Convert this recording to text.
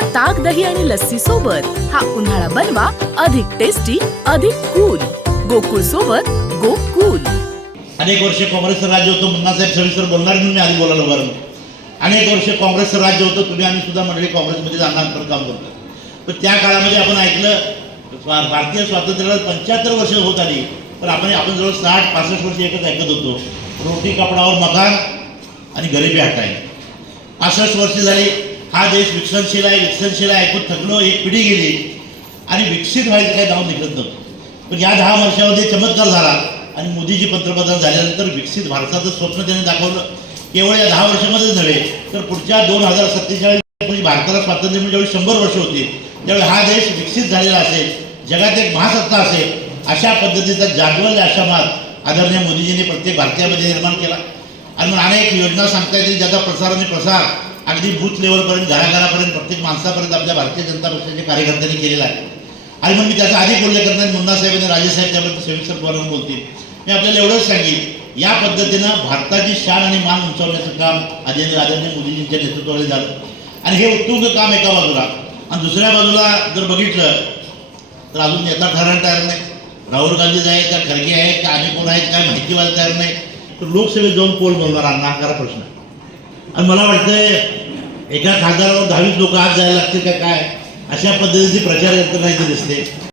ताक दही आणि लस्सी सोबत हा उन्हाळा बनवा अधिक टेस्टी अधिक कूल गोकुळ सोबत गोकुल. अनेक वर्ष काँग्रेसचं राज्य होतं मुन्नासाहेब सविस्तर बोलणार म्हणून मी आधी बोलायला बरं. अनेक वर्ष काँग्रेसचं राज्य होतं तुम्ही आम्ही सुद्धा मंडळी काँग्रेसमध्ये जाणार पण काम करतो. पण त्या काळामध्ये आपण ऐकलं स्वा- भारतीय स्वातंत्र्याला पंच्याहत्तर वर्ष होत आली पण आपण आपण जवळ साठ पासष्ट वर्ष एकच ऐकत होतो. रोटी कपडावर मकान आणि गरिबी हटाय पासष्ट वर्ष झाली हा देश विकसनशील आहे विकसनशील आहे ऐकून थकलो एक पिढी गेली. आणि विकसित व्हायचं काय नाव निघत नव्हतं पण या दहा वर्षामध्ये चमत्कार झाला आणि मोदीजी पंतप्रधान झाल्यानंतर विकसित भारताचं स्वप्न त्यांनी दाखवलं. केवळ या दहा वर्षामध्येच नव्हे तर पुढच्या दोन हजार सत्तेचाळीस म्हणजे भारताला स्वातंत्र्य म्हणजे ज्यावेळी शंभर वर्ष होती त्यावेळी हा देश विकसित झालेला असेल जगात एक महासत्ता असेल अशा पद्धतीचा जागवल आशामात आदरणीय मोदीजींनी प्रत्येक भारतीयामध्ये निर्माण केला. आणि मग अनेक योजना सांगता येतील ज्याचा प्रसार आणि प्रसार अगदी बूथ लेवलपर्यंत घराघरापर्यंत प्रत्येक माणसापर्यंत आपल्या भारतीय जनता पक्षाच्या कार्यकर्त्यांनी केलेला आहे. आणि मग मी त्याचा अधिक उल्लेख करणार मुन्नासाहेब आणि राजेसाहेब त्याबद्दल सविस्तर बोलून बोलतील. मी आपल्याला एवढंच सांगेन या पद्धतीनं भारताची शान आणि मान उंचावण्याचं काम आदरणीय आदरणीय मोदीजींच्या नेतृत्वाखाली झालं. आणि हे उत्तुंग काम एका बाजूला. आणि दुसऱ्या बाजूला जर बघितलं तर अजून नेता ठरायला तयार नाही. राहुल गांधी आहेत का खरगे आहेत का आणि कोण आहेत काय माहिती व्हायला तयार नाही. तर लोकसभेत जाऊन पोल बनवणार हा नाकारा प्रश्न आणि मला वाटतंय एका खासदारावर दहावीस लोक आज जायला लागतील का काय? अशा पद्धतीची प्रचार यंत्रणा इथे दिसते.